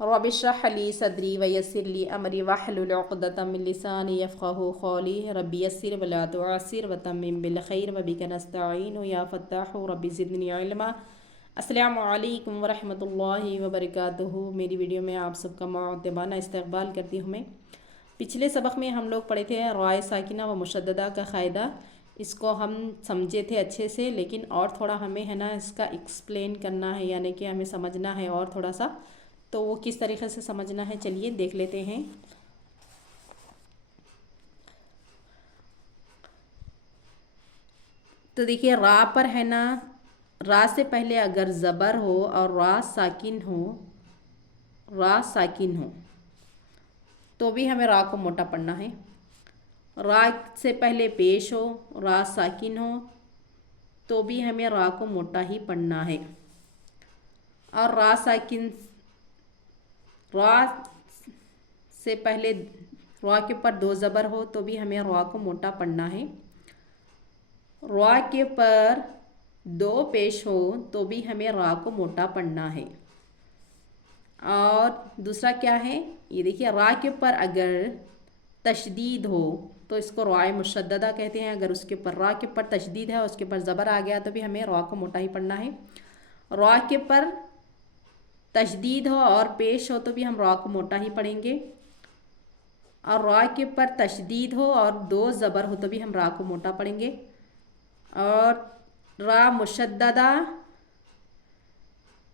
Rabbi इश्रह ली सदरी वयस्सिर ली अमरी वहलुल उक़दतम मिन लिसानी यफ़क़हू क़ौली rabbi यस्सिर वला तुअस्सिर वतम्मिम बिल खैर वबिका नस्तईन या फ़त्ताहु रब्बि ज़िदनी इल्मा। अस्सलामु अलैकुम वरहमतुल्लाहि वबरकातुहू। मेरी वीडियो में आप सबका मुअत्तबाना इस्तक़बाल करती हूँ मैं। पिछले सबक में हम लोग पढ़े थे राय साकिना व मुशद्ददा का क़ायदा। इसको हम समझे थे अच्छे से, लेकिन और थोड़ा हमें है ना इसका एक्सप्लेन करना है, यानी कि हमें समझना है और थोड़ा सा। तो वो किस तरीके से समझना है चलिए देख लेते हैं। तो देखिए रा पर है ना, रा से पहले अगर ज़बर हो और रा साकिन हो तो भी हमें रा को मोटा पढ़ना है। रा से पहले पेश हो, रा साकिन हो तो भी हमें रा को मोटा ही पढ़ना है। और रा से पहले रा के ऊपर दो ज़बर हो तो भी हमें रा को मोटा पढ़ना है। रा के ऊपर दो पेश हो तो भी हमें रा को मोटा पढ़ना है। और दूसरा क्या है, ये देखिए रा के ऊपर अगर तशदीद हो तो इसको राय मुशद्ददा कहते हैं। अगर उसके ऊपर रा के ऊपर तशदीद है और उसके ऊपर ज़बर आ गया तो भी हमें रा को मोटा ही पढ़ना है। रा के ऊपर तशदीद हो और पेश हो तो भी हम रा को मोटा ही पढ़ेंगे। और रा के ऊपर तशदीद हो और दो ज़बर हो तो भी हम रा को मोटा पढ़ेंगे। और रा मुशद्ददा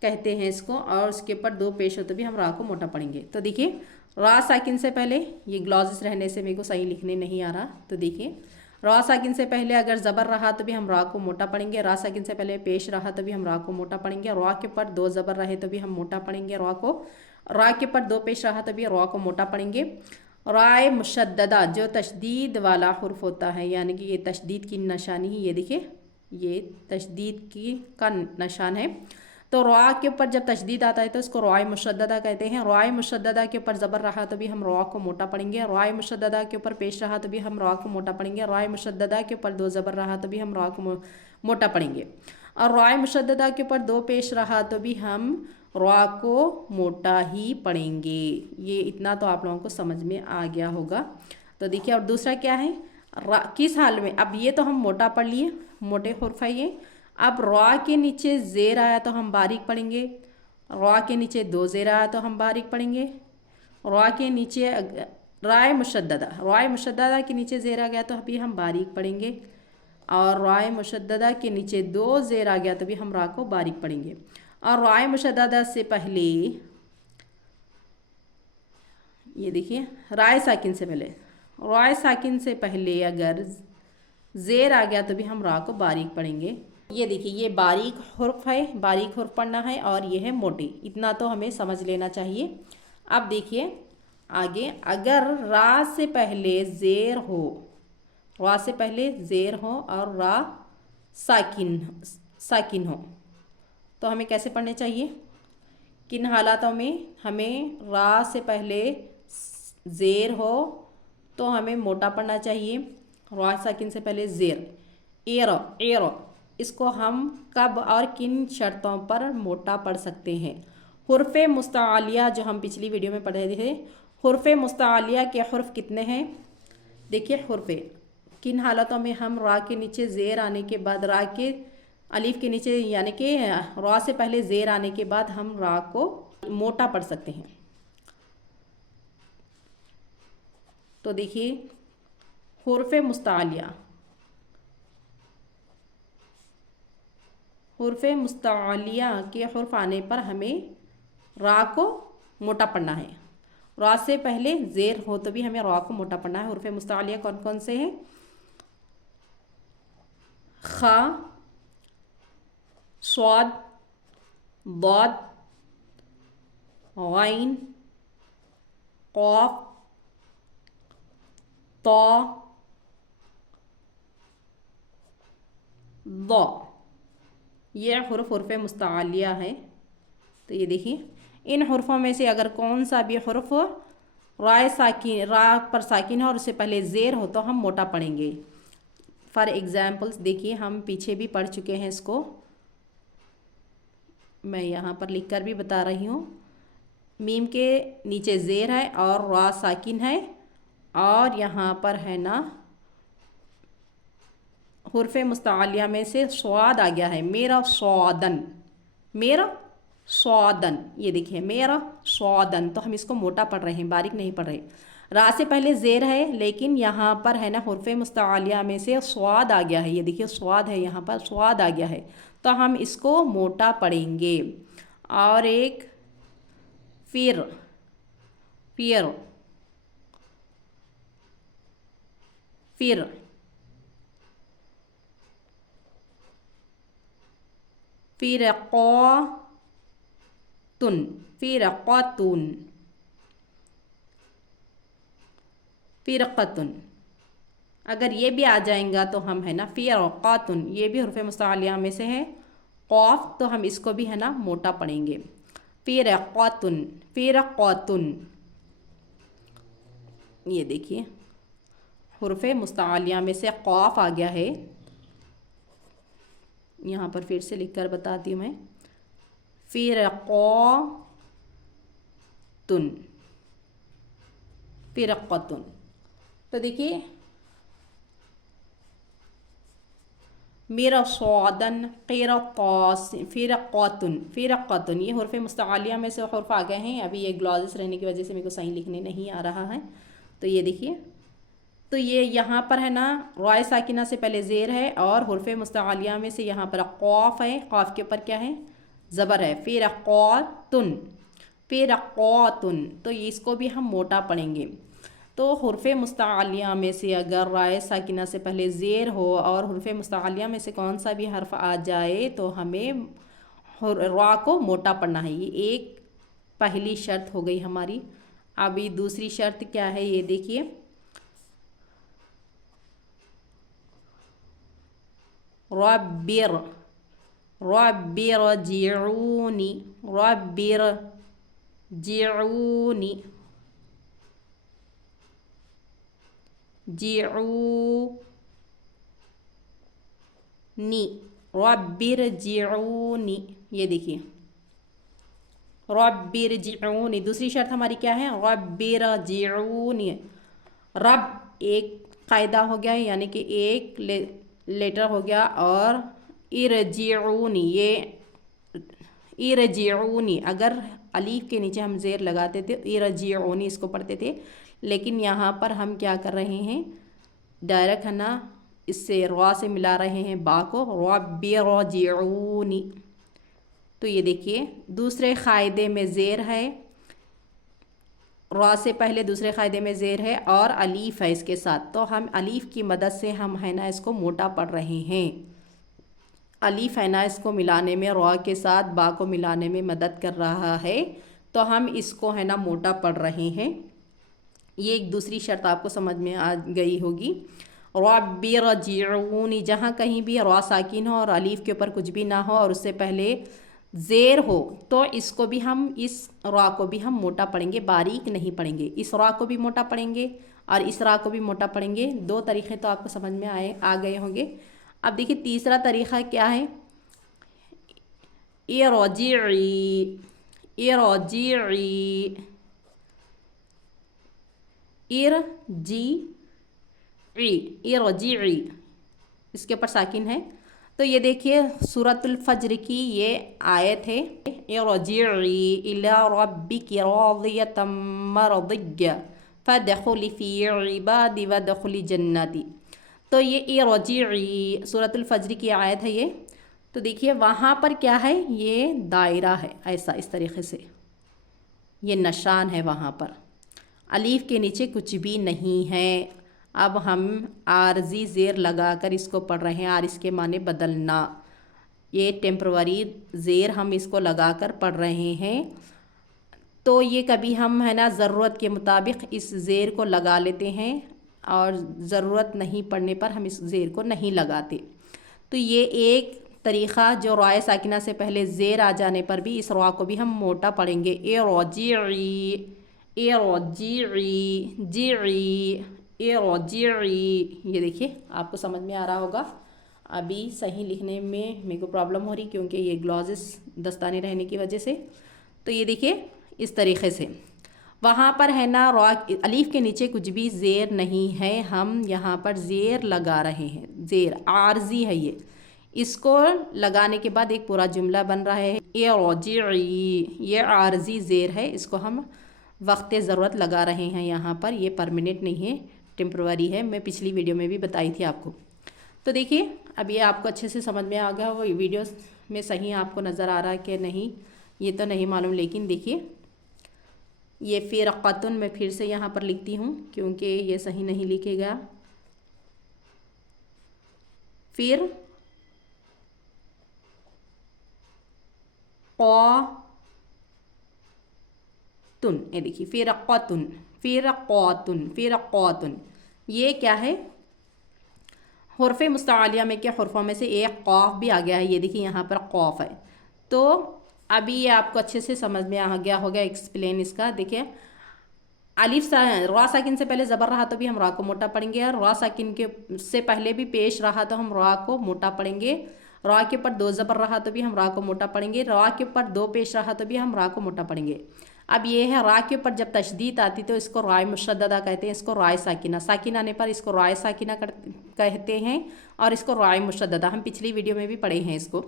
कहते हैं इसको, और उसके ऊपर दो पेश हो तो भी हम रा को मोटा पढ़ेंगे। तो देखिए रा साकिन से पहले, ये ग्लॉसेस रहने से मेरे को सही लिखने नहीं आ रहा, तो देखिए रा साकिन से पहले अगर ज़बर रहा तो भी हम रा को मोटा पढ़ेंगे। रा साकिन से पहले पेश रहा तो भी हम रा को मोटा पढ़ेंगे। रा के ऊपर दो ज़बर रहे तो भी हम मोटा पढ़ेंगे रा को। रा के ऊपर दो पेश रहा तो भी रा को मोटा पढ़ेंगे। राय मुशद्ददा जो तशदीद वाला हुर्फ होता है, यानी कि ये तशदीद की निशानी ही, ये देखिए ये तशदीद की का निशान है। तो रा के ऊपर जब तशदीद आता है तो इसको राय मुशद्ददा कहते हैं। राय मुशद्ददा के ऊपर ज़बर रहा तो भी हम रा को मोटा पढ़ेंगे। राय मुशद्ददा के ऊपर पेश रहा तो भी हम रा को मोटा पढ़ेंगे। राय मुशद्ददा के ऊपर दो ज़बर रहा तो भी हम रा को मोटा पढ़ेंगे। और राय मुशद्ददा के ऊपर दो पेश रहा तो भी हम रा को मोटा ही पढ़ेंगे। ये इतना तो आप लोगों को समझ में आ गया होगा। तो देखिए और दूसरा क्या है, किस हाल में, अब ये तो हम मोटा पढ़ लिए, मोटे हुर्फ है ये। अब रा के नीचे ज़ेर आया तो हम बारीक पढ़ेंगे। रा के नीचे दो ज़ेर आया तो हम बारीक पढ़ेंगे। रा के नीचे राय मुशद्ददा के नीचे ज़ेर आ गया तो अभी हम बारीक पढ़ेंगे। और राय मुशद्ददा के नीचे दो ज़ेर आ गया तो भी हम रा को बारीक पढ़ेंगे। और राय मुशद्ददा से पहले, ये देखिए राय साकिन से पहले अगर ज़ेर आ गया तो भी हम रा को बारीक पढ़ेंगे। ये देखिए ये बारीक हुर्फ है, बारीक हुर्फ पढ़ना है, और ये है मोटी। इतना तो हमें समझ लेना चाहिए। अब देखिए आगे, अगर रा से पहले ज़ेर हो और रा साकिन हो तो हमें कैसे पढ़ने चाहिए, किन हालातों में हमें रा से पहले ज़ेर हो तो हमें मोटा पढ़ना चाहिए। रा साकिन से पहले ज़ेर, एरो, इसको हम कब और किन शर्तों पर मोटा पढ़ सकते हैं। हुर्फ़ मुस्तआलिया जो हम पिछली वीडियो में पढ़ रहे थे, हुर्फ़ मुस्तआलिया के हुर्फ कितने हैं, देखिए हुर्फ़ किन हालतों में हम रा के नीचे ज़ेर आने के बाद, रा के अलीफ के नीचे, यानी कि रा से पहले ज़ेर आने के बाद हम रा को मोटा पढ़ सकते हैं। तो देखिए हुर्फ़ मुस्तआलिया के हुर्फ आने पर हमें रा को मोटा पढ़ना है। रा से पहले ज़ेर हो तो भी हमें रा को मोटा पढ़ना है। हुर्फ़ मुस्तआलिया कौन कौन से हैं, खा, स्वाद, दाद, गैन, क़ाफ, ता, दा, ये हुर्फ़ मुस्तआलिया है। तो ये देखिए इन हुर्फ़ों में से अगर कौन सा भी हुर्फ रा पर साकिन हो और उससे पहले ज़ेर हो तो हम मोटा पढ़ेंगे। फॉर एग्ज़ाम्पल्स देखिए हम पीछे भी पढ़ चुके हैं इसको, मैं यहाँ पर लिख कर भी बता रही हूँ। میم کے نیچے زیر ہے اور را ساکن ہے، اور یہاں پر ہے نا حرف مستعلیہ میں سے صاد آ گیا ہے، میرا صادن، میرا صادن، یہ دیکھیں میرا صادن، تو ہم اس کو موٹا پڑھ رہے ہیں، باریک نہیں پڑھ رہے۔ را سے پہلے زیر ہے لیکن یہاں پر ہے نا حرف مستعلیہ میں سے صاد آ گیا ہے، یہ دیکھیے صاد ہے، یہاں پر صاد آ گیا ہے، تو ہم اس کو موٹا پڑھیں گے۔ اور ایک پھر، پھر، پھر، فرقاتن، فرقاتن، فرقتن، اگر یہ بھی آ جائیں گا تو ہم ہے نا فرقاتن، یہ بھی حرف مستعلیہ میں سے ہے قاف، تو ہم اس کو بھی ہے نا موٹا پڑھیں گے، فرقاتن، فرقاتن، یہ دیکھیے حرف مستعلیہ میں سے قاف آ گیا ہے، یہاں پر پھر سے لکھ کر بتاتی ہوں میں، فرقاتن، فرقتن، تو دیکھیے میرا صادن، قرطاس، فرقتن، فرقتن، یہ حرف مستعلیہ میں سے حرف آ گئے ہیں، ابھی یہ گلازس رہنے کی وجہ سے میرے کو صحیح لکھنے نہیں آ رہا ہے، تو یہ دیکھیے، تو یہ یہاں پر ہے نا رائے ساکنہ سے پہلے زیر ہے اور حرف مستعلیہ میں سے یہاں پر قاف ہے، قاف کے اوپر کیا ہے زبر ہے، فرقاتن، فرقاتن، تو اس کو بھی ہم موٹا پڑھیں گے۔ تو حرف مستعلیہ میں سے اگر رائے ساکنہ سے پہلے زیر ہو اور حرف مستعلیہ میں سے کون سا بھی حرف آ جائے تو ہمیں را کو موٹا پڑھنا ہے، یہ ایک پہلی شرط ہو گئی ہماری۔ ابھی دوسری شرط کیا ہے یہ دیکھیے، ربر، ربرجعونی، ربرجعونی، جعونی، ربرجعونی، یہ دیکھیے ربرجعونی، دوسری شرط ہماری کیا ہے ربرجعونی، رب ایک قاعدہ ہو گیا یعنی کہ ایک لیٹر ہو گیا، اور ارجعونی، یہ ارجعونی اگر الف کے نیچے ہم زیر لگاتے تھے ارجعونی اس کو پڑھتے تھے، لیکن یہاں پر ہم کیا کر رہے ہیں ڈائریکٹ ہے نا اس سے را سے ملا رہے ہیں با کو، ربرجعونی، تو یہ دیکھیے دوسرے قاعدے میں زیر ہے، را سے پہلے دوسرے قاعدے میں زیر ہے اور الف ہے اس کے ساتھ، تو ہم الف کی مدد سے ہم ہے نا اس کو موٹا پڑھ رہے ہیں، الف ہے نا اس کو ملانے میں را کے ساتھ با کو ملانے میں مدد کر رہا ہے، تو ہم اس کو ہے نا موٹا پڑھ رہے ہیں۔ یہ ایک دوسری شرط آپ کو سمجھ میں آ گئی ہوگی۔ ربرجعونی، جہاں کہیں بھی را ساکن ہو اور الف کے اوپر کچھ بھی نہ ہو اور اس سے پہلے زیر ہو تو اس کو بھی ہم اس را کو بھی ہم موٹا پڑھیں گے، باریک نہیں پڑھیں گے، اس را کو بھی موٹا پڑھیں گے اور اس را کو بھی موٹا پڑھیں گے۔ دو طریقے تو آپ کو سمجھ میں آ گئے ہوں گے۔ اب دیکھیے تیسرا طریقہ کیا ہے، ارجعی، ارجعی، ارجعی، ارجعی، اس کے اوپر ساکن ہے، تو یہ دیکھیے سورۃ الفجر کی یہ آیت ہے، ارجعی الی ربک راضیۃ مرضیہ فادخلی فی عبادی وادخلی جنتی، تو یہ ارجعی سورۃ الفجر کی آیت ہے یہ، تو دیکھیے وہاں پر کیا ہے یہ دائرہ ہے ایسا اس طریقے سے، یہ نشان ہے وہاں پر، الف کے نیچے کچھ بھی نہیں ہے، اب ہم عارضی زیر لگا کر اس کو پڑھ رہے ہیں، اور اس کے معنی بدلنا، یہ ٹیمپروری زیر ہم اس کو لگا کر پڑھ رہے ہیں، تو یہ کبھی ہم ہے نا ضرورت کے مطابق اس زیر کو لگا لیتے ہیں اور ضرورت نہیں پڑنے پر ہم اس زیر کو نہیں لگاتے، تو یہ ایک طریقہ جو رائے ساکنہ سے پہلے زیر آ جانے پر بھی اس را کو بھی ہم موٹا پڑھیں گے، ارجعی، ارجعی، جعی، ارجعی، یہ دیکھیے آپ کو سمجھ میں آ رہا ہوگا، ابھی صحیح لکھنے میں میرے کو پرابلم ہو رہی کیونکہ یہ گلازز دستانے رہنے کی وجہ سے، تو یہ دیکھیے इस तरीक़े से। वहाँ पर है ना रॉ अलीफ़ के नीचे कुछ भी ज़ेर नहीं है, हम यहाँ पर ज़ेर लगा रहे हैं। ज़ेर आर्जी है इसको लगाने के बाद एक पूरा जुमला बन रहा है। ये आर्जी ज़ेर है, इसको हम वक्त ज़रूरत लगा रहे हैं यहाँ पर। ये परमानेंट नहीं है, टेम्प्ररी है। मैं पिछली वीडियो में भी बताई थी आपको। तो देखिए अब ये आपको अच्छे से समझ में आ गया। वो वीडियो में सही आपको नज़र आ रहा है कि नहीं ये तो नहीं मालूम, लेकिन देखिए ये फ़िरक़तुन मैं फिर से यहाँ पर लिखती हूँ क्योंकि ये सही नहीं लिखेगा। फिर क़तुन, ये देखिए फ़िरक़तुन फ़िरक़तुन फ़िरक़तुन, ये क्या है? हुर्फ़े मुस्तआलिया में के हुर्फ़ों में से एक क़ाफ़ भी आ गया है। ये देखिए यहाँ पर क़ाफ़ है। तो अभी ये आपको अच्छे से समझ में आ गया होगा एक्सप्लेन इसका। देखिए अलिफ रा साकिन से पहले ज़बर रहा तो भी हम रा को मोटा पढ़ेंगे, और रा साकिन के से पहले भी पेश रहा तो हम रा को मोटा पढ़ेंगे। रा के ऊपर दो ज़बर रहा तो भी हम रा को मोटा पढ़ेंगे। रा के ऊपर दो पेश रहा तो भी हम रा को मोटा पढ़ेंगे। अब ये है रा के ऊपर जब तशदीद आती तो इसको राय मुशद्ददा कहते हैं, इसको राय साकिना। साकिन आने पर इसको राय साकिना कहते हैं और इसको राय मुशद्ददा, हम पिछली वीडियो में भी पढ़े हैं इसको।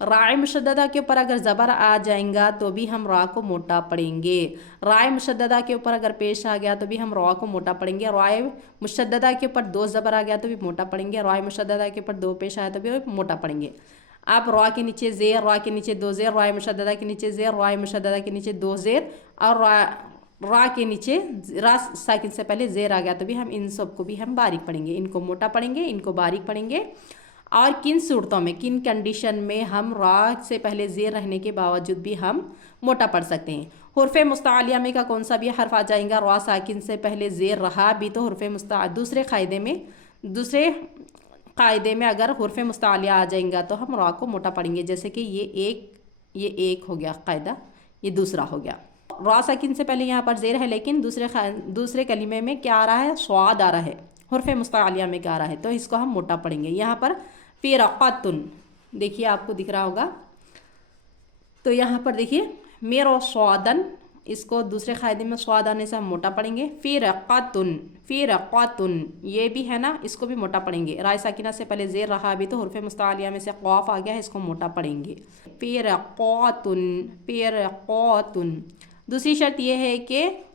राय मुशद्ददा के ऊपर अगर ज़बर आ जाएगा तो भी हम रा को मोटा पढ़ेंगे। राय मुशद्ददा के ऊपर अगर पेश आ गया तो भी हम रा को मोटा पढ़ेंगे। राय मुशद्ददा के ऊपर दो ज़बर आ गया तो भी मोटा पढ़ेंगे। राय मुशद्ददा के ऊपर दो पेश आया तो भी मोटा पढ़ेंगे। अब रा के नीचे ज़ेर, रा के नीचे दो ज़ेर, राय मुशद्ददा के नीचे ज़ेर, राय मुशद्ददा के नीचे दो ज़ेर, और रा के नीचे रा साकिन से पहले ज़ेर आ गया तो भी हम इन सब को भी हम बारीक पढ़ेंगे। इनको मोटा पढ़ेंगे, इनको बारीक पढ़ेंगे। और किन सूरतों में, किन कंडीशन में हम रा से पहले ज़ेर रहने के बावजूद भी हम मोटा पढ़ सकते हैं। हुर्फ़े मुस्तआलिया में का कौन सा भी हर्फ आ जाएगा, रा साकिन से पहले ज़ेर रहा भी तो हुर्फ़े दूसरे क़ायदे में अगर हुर्फ़े मुस्तआलिया आ जाएगा तो हम रा को मोटा पढ़ेंगे। जैसे कि ये एक हो गया कायदा, ये दूसरा हो गया। रा साकिन से पहले यहाँ पर ज़ेर है, लेकिन दूसरे कलीमे में क्या आ रहा है, स्वाद आ रहा है। हुर्फ़े मुस्तआलिया में क्या आ रहा है तो इसको हम मोटा पढ़ेंगे। यहाँ पर फ़िरक़तुन देखिए आपको दिख रहा होगा। तो यहाँ पर देखिए मेरो स्वादन, इसको दूसरे क़ायदे में स्वाद आने से हम मोटा पढ़ेंगे। फ़िरक़तुन ये भी है ना, इसको भी मोटा पढ़ेंगे। राय साकिना से पहले ज़ेर रहा भी तो हुर्फ़े मुस्तआलिया में से क़ाफ़ आ गया है, इसको मोटा पढ़ेंगे। फ़िरक़तुन। दूसरी शर्त यह है कि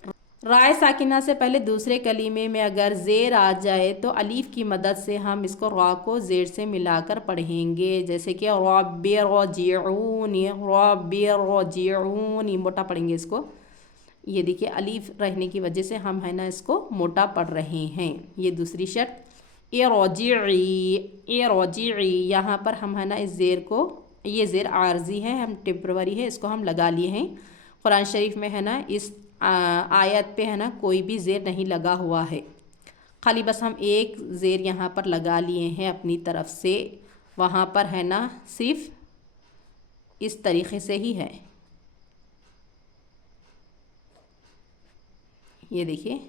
राय साकिना से पहले दूसरे कलीमे में अगर ज़ेर आ जाए तो अलीफ़ की मदद से हम इसको रा को ज़ेर से मिलाकर पढ़ेंगे। जैसे कि रब्बिरजिऊनी मोटा पढ़ेंगे इसको। ये देखिए अलीफ़ रहने की वजह से हम है ना इसको मोटा पढ़ रहे हैं। ये दूसरी शर्त। इरजिई यहाँ पर हम है ना इस ज़ेर को, ये ज़ेर आर्जी है, हम टेम्प्ररी है, इसको हम लगा लिए हैं। कुरान शरीफ में है ना इस आयत पे है ना कोई भी ज़ेर नहीं लगा हुआ है, खाली बस हम एक ज़ेर यहाँ पर लगा लिए हैं अपनी तरफ से। वहाँ पर है ना सिर्फ इस तरीक़े से ही है। ये देखिए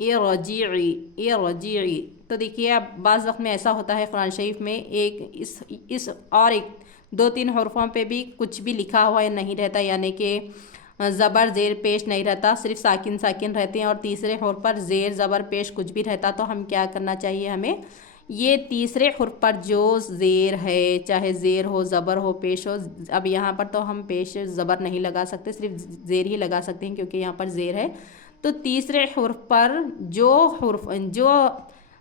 इरजिई। तो देखिए अब बाज़ वक्त में ऐसा होता है कुरान शरीफ में एक इस और एक दो तीन हुर्फ़ों पे भी कुछ भी लिखा हुआ नहीं रहता, यानी कि ज़बर ज़ेर पेश नहीं रहता, सिर्फ साकिन रहते हैं, और तीसरे हुर्फ़ पर ज़ेर ज़बर पेश कुछ भी रहता। तो हम क्या करना चाहिए, हमें ये तीसरे हुर्फ़ पर जो ज़ेर है, चाहे ज़ेर हो ज़बर हो पेश हो, अब यहाँ पर तो हम पेश ज़बर नहीं लगा सकते, सिर्फ ज़ेर ही लगा सकते हैं क्योंकि यहाँ पर ज़ेर है। तो तीसरे हुर्फ़ पर जो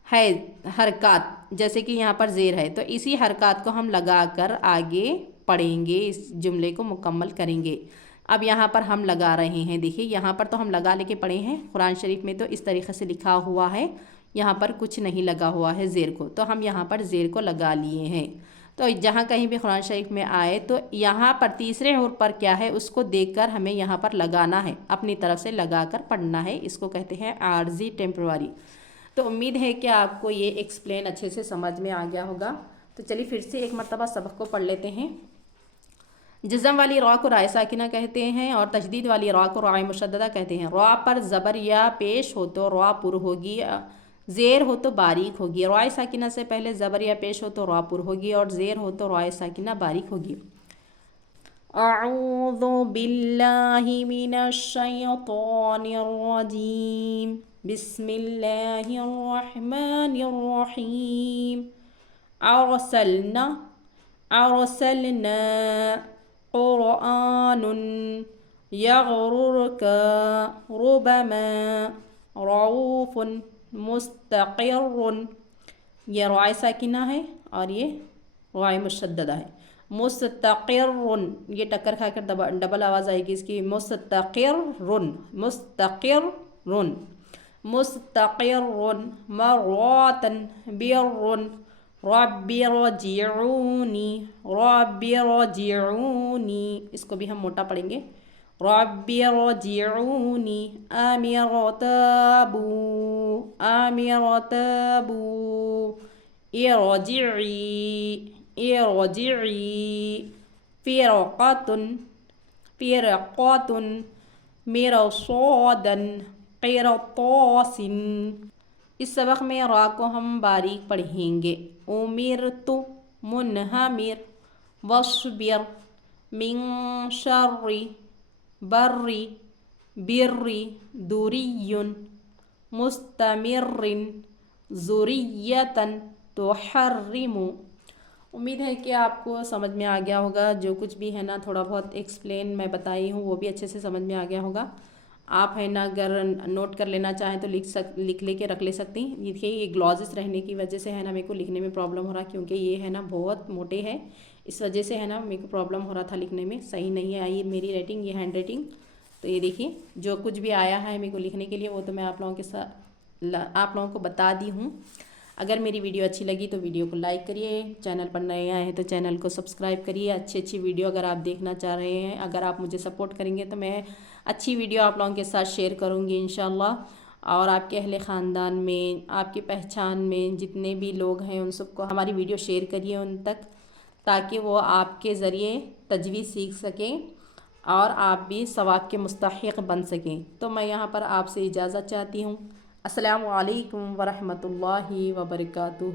है हरकत, जैसे कि यहाँ पर ज़ेर है तो इसी हरकत को हम लगाकर आगे पढ़ेंगे, इस जुमले को मुकम्मल करेंगे। अब यहाँ पर हम लगा रहे हैं, देखिए यहाँ पर तो हम लगा लेके पढ़े हैं। कुरान शरीफ में तो इस तरीक़े से लिखा हुआ है, यहाँ पर कुछ नहीं लगा हुआ है ज़ेर को, तो हम यहाँ पर ज़ेर को लगा लिए हैं। तो जहाँ कहीं भी कुरान शरीफ में आए तो यहाँ पर तीसरे हुर्फ़ पर क्या है उसको देखकर हमें यहाँ पर लगाना है, अपनी तरफ से लगाकर पढ़ना है। इसको कहते हैं आर्जी टेम्प्ररी। तो उम्मीद है कि आपको ये एक्सप्लेन अच्छे से समझ में आ गया होगा। तो चलिए फिर से एक मरतबा सबक को पढ़ लेते हैं। जज़म वाली रा को राय साकिना कहते हैं और तशदीद वाली रा को राय मुशद्ददा कहते हैं। रा पर ज़बर या पेश हो तो रा पुर होगी, ज़ेर हो तो बारीक होगी। राय साकिना से पहले ज़बर या पेश हो तो रा पुर होगी और ज़ेर हो तो राय साकिना बारीक होगी। أعوذ بالله من الشيطان الرجيم بسم الله الرحمن الرحيم أرسلنا قرآن يغررك ربما رؤوف مستقر، یہ رائے ساکنہ ہے اور یہ رائے مشددہ ہے. مستقر، یہ ٹکر کھا کر ڈبل آواز آئے گی اس کی. مستقر مستقر مستقر مراتن بر رب رجعونی، اس کو بھی ہم موٹا پڑھیں گے. رب رجعونی آمرتابو ارجعی فرقاتن مرصادن قرطاسن. اس سبق میں را کو ہم باریک پڑھیں گے. امرت منہمر واصبر من شر بر دوری مستمر ذریتن تحرم. امید ہے کہ آپ کو سمجھ میں آ گیا ہوگا. جو کچھ بھی ہے نا تھوڑا بہت ایکسپلین میں بتائی ہوں وہ بھی اچھے سے سمجھ میں آ گیا ہوگا. آپ ہے نا اگر نوٹ کر لینا چاہیں تو لکھ لے کے رکھ لے سکتی ہیں. دیکھیے یہ گلوزز رہنے کی وجہ سے ہے نا میرے کو لکھنے میں پرابلم ہو رہا کیونکہ یہ ہے نا بہت موٹے ہے، اس وجہ سے ہے نا میرے کو پرابلم ہو رہا تھا لکھنے میں. صحیح نہیں ہے آئی میری رائٹنگ، یہ ہینڈ رائٹنگ. تو یہ دیکھیے جو کچھ بھی آیا ہے میرے کو لکھنے کے لیے وہ تو میں آپ لوگوں کو بتا دی ہوں. اگر میری ویڈیو اچھی لگی تو ویڈیو کو لائک کریے، چینل پر نئے آئے ہیں تو چینل کو سبسکرائب کریے. اچھی ویڈیو اگر آپ دیکھنا چاہ رہے ہیں، اگر آپ مجھے سپورٹ کریں گے تو میں اچھی ویڈیو آپ لوگوں کے ساتھ شیئر کروں گی انشاءاللہ. اور آپ کے اہل خاندان میں، آپ کی پہچان میں جتنے بھی لوگ ہیں ان سب کو ہماری ویڈیو شیئر کریے ان تک، تاکہ وہ آپ کے ذریعے تجوید سیکھ سکیں اور آپ بھی ثواب کے مستحق بن سکیں. تو میں یہاں پر آپ سے اجازت چاہتی ہوں. السلام علیکم ورحمۃ اللہ وبرکاتہ.